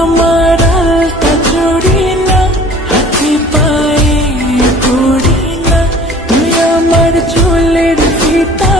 আমার আলতা জড়ি না হাতে পায়ে করি না। তুই আমার চুলের ফিতা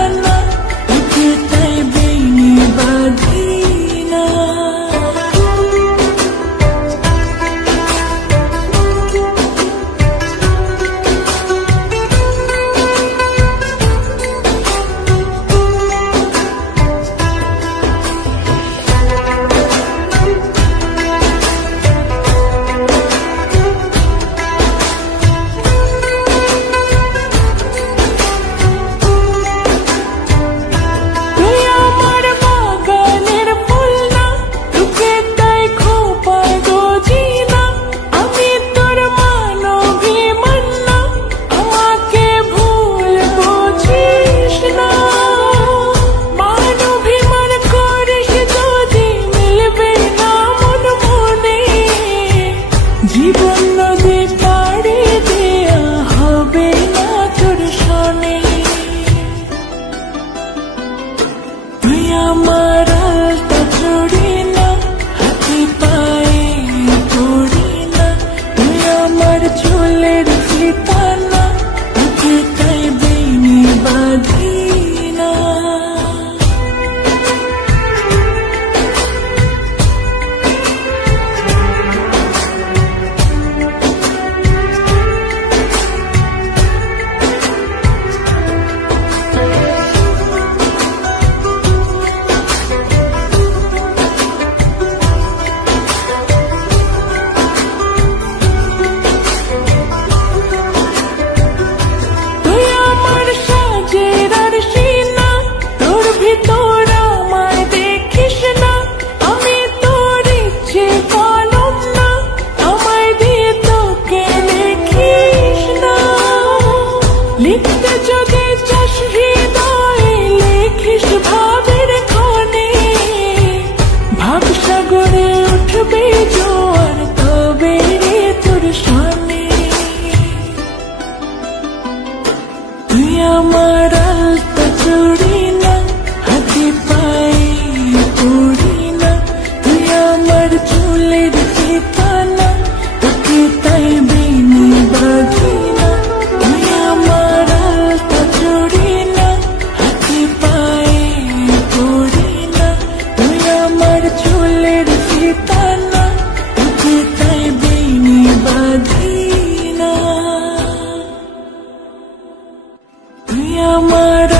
আমার